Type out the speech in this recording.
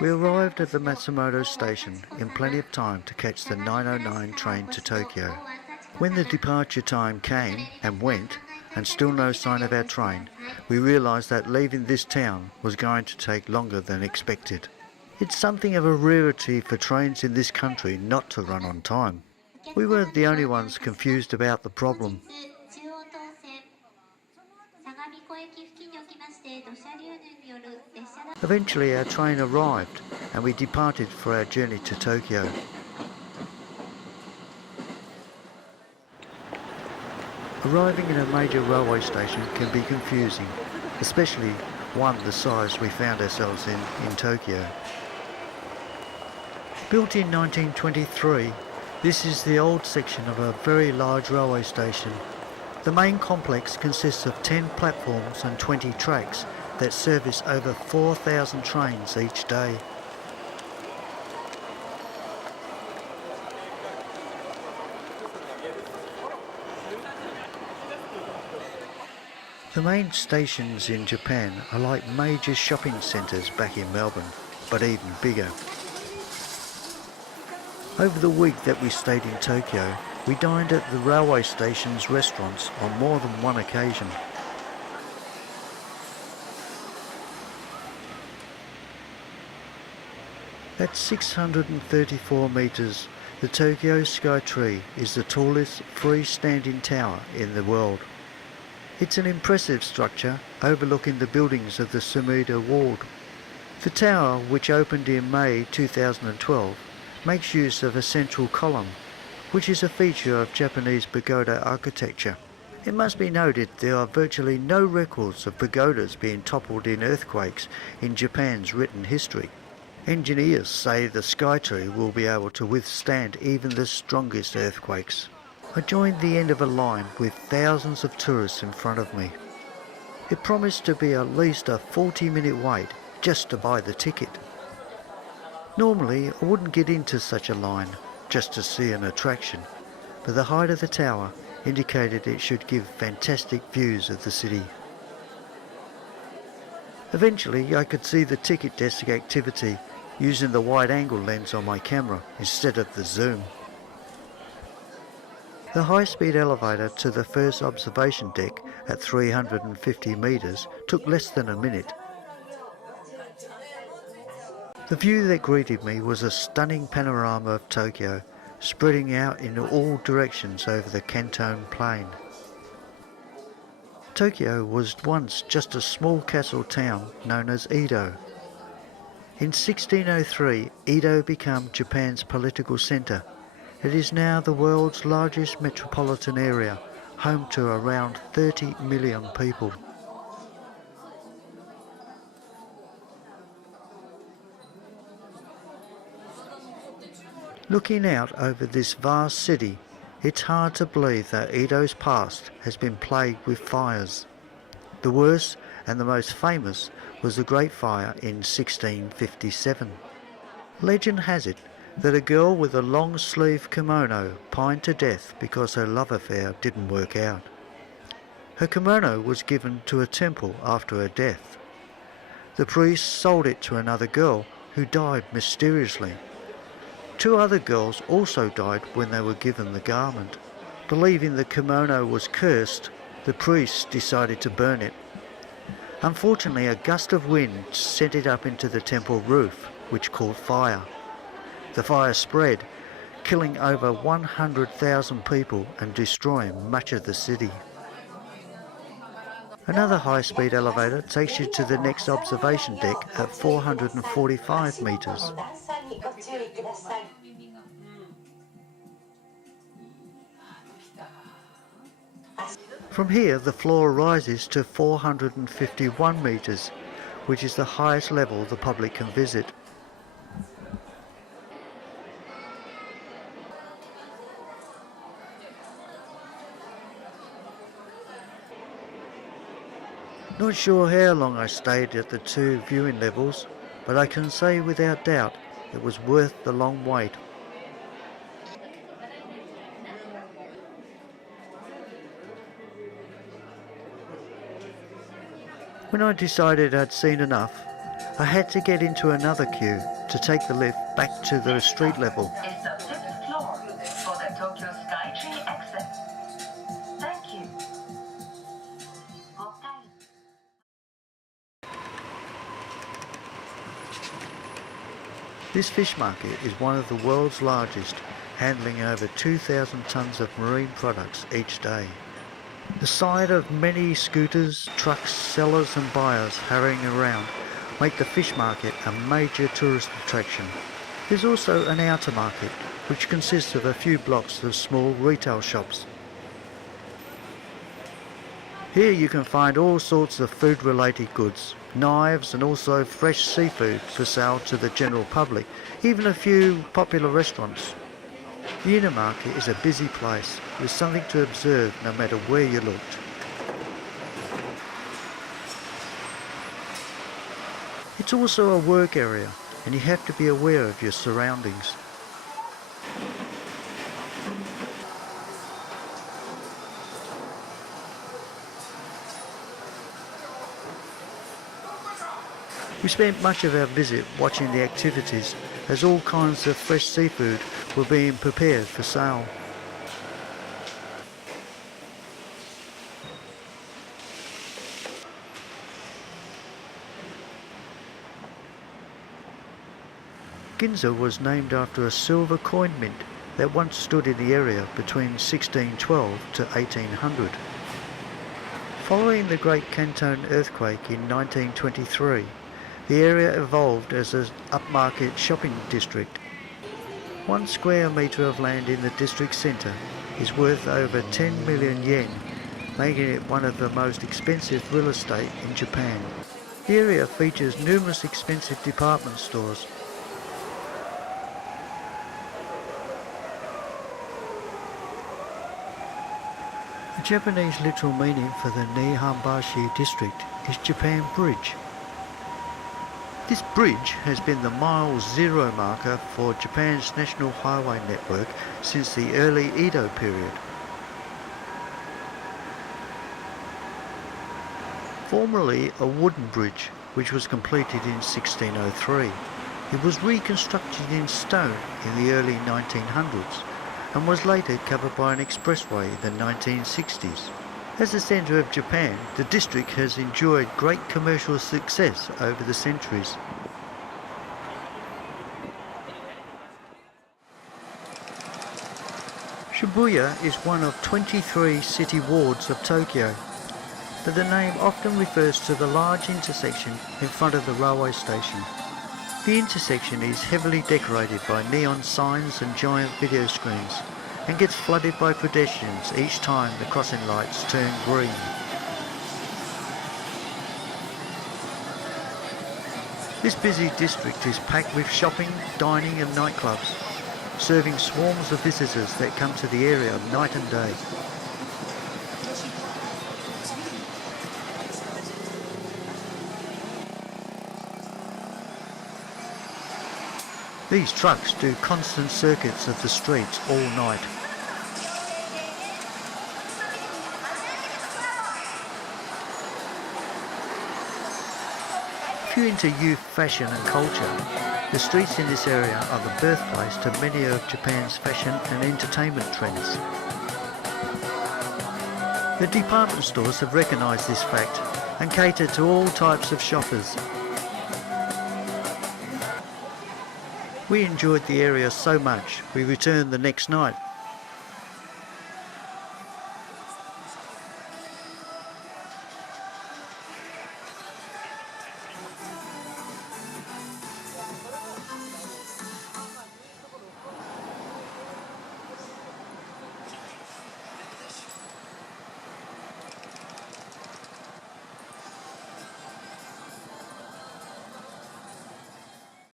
We arrived at the Matsumoto station in plenty of time to catch the 9:09 train to Tokyo. When the departure time came and went, and still no sign of our train, we realised that leaving this town was going to take longer than expected. It's something of a rarity for trains in this country not to run on time. We weren't the only ones confused about the problem. Eventually our train arrived and we departed for our journey to Tokyo. Arriving in a major railway station can be confusing, especially one the size we found ourselves in Tokyo. Built in 1923, this is the old section of a very large railway station. The main complex consists of 10 platforms and 20 tracks that service over 4,000 trains each day. The main stations in Japan are like major shopping centres back in Melbourne, but even bigger. Over the week that we stayed in Tokyo, we dined at the railway station's restaurants on more than one occasion. At 634 metres, the Tokyo Skytree is the tallest freestanding tower in the world. It's an impressive structure overlooking the buildings of the Sumida Ward. The tower, which opened in May 2012, makes use of a central column, which is a feature of Japanese pagoda architecture. It must be noted there are virtually no records of pagodas being toppled in earthquakes in Japan's written history. Engineers say the Skytree will be able to withstand even the strongest earthquakes. I joined the end of a line with thousands of tourists in front of me. It promised to be at least a 40-minute wait just to buy the ticket. Normally I wouldn't get into such a line just to see an attraction, but the height of the tower indicated it should give fantastic views of the city. Eventually I could see the ticket desk activity using the wide-angle lens on my camera instead of the zoom. The high-speed elevator to the first observation deck at 350 metres took less than a minute. The view that greeted me was a stunning panorama of Tokyo, spreading out in all directions over the Kanto plain. Tokyo was once just a small castle town known as Edo. In 1603, Edo became Japan's political centre. It is now the world's largest metropolitan area, home to around 30 million people. Looking out over this vast city, it's hard to believe that Edo's past has been plagued with fires. The worst and the most famous was the Great Fire in 1657. Legend has it that a girl with a long-sleeved kimono pined to death because her love affair didn't work out. Her kimono was given to a temple after her death. The priest sold it to another girl who died mysteriously. 2 other girls also died when they were given the garment. Believing the kimono was cursed, the priest decided to burn it. Unfortunately, a gust of wind sent it up into the temple roof, which caught fire. The fire spread, killing over 100,000 people and destroying much of the city. Another high-speed elevator takes you to the next observation deck at 445 metres. From here, the floor rises to 451 metres, which is the highest level the public can visit. Not sure how long I stayed at the 2 viewing levels, but I can say without doubt it was worth the long wait. When I decided I'd seen enough, I had to get into another queue to take the lift back to the street level. It's the 5th floor for the Tokyo Skytree exit. Thank you. This fish market is one of the world's largest, handling over 2,000 tonnes of marine products each day. The sight of many scooters, trucks, sellers and buyers hurrying around make the fish market a major tourist attraction. There's also an outer market, which consists of a few blocks of small retail shops. Here you can find all sorts of food-related goods, knives and also fresh seafood for sale to the general public, even a few popular restaurants. The inner market is a busy place with something to observe no matter where you looked. It's also a work area and you have to be aware of your surroundings. We spent much of our visit watching the activities as all kinds of fresh seafood were being prepared for sale. Ginza was named after a silver coin mint that once stood in the area between 1612 to 1800. Following the Great Canton earthquake in 1923, the area evolved as an upmarket shopping district. 1 square metre of land in the district centre is worth over 10 million yen, making it one of the most expensive real estate in Japan. The area features numerous expensive department stores. The Japanese literal meaning for the Nihambashi district is Japan Bridge. This bridge has been the mile zero marker for Japan's national highway network since the early Edo period. Formerly a wooden bridge, which was completed in 1603, it was reconstructed in stone in the early 1900s and was later covered by an expressway in the 1960s. As the centre of Japan, the district has enjoyed great commercial success over the centuries. Shibuya is one of 23 city wards of Tokyo, but the name often refers to the large intersection in front of the railway station. The intersection is heavily decorated by neon signs and giant video screens, and gets flooded by pedestrians each time the crossing lights turn green. This busy district is packed with shopping, dining and nightclubs, serving swarms of visitors that come to the area night and day. These trucks do constant circuits of the streets all night. If you're into youth fashion and culture, the streets in this area are the birthplace to many of Japan's fashion and entertainment trends. The department stores have recognised this fact and cater to all types of shoppers. We enjoyed the area so much, we returned the next night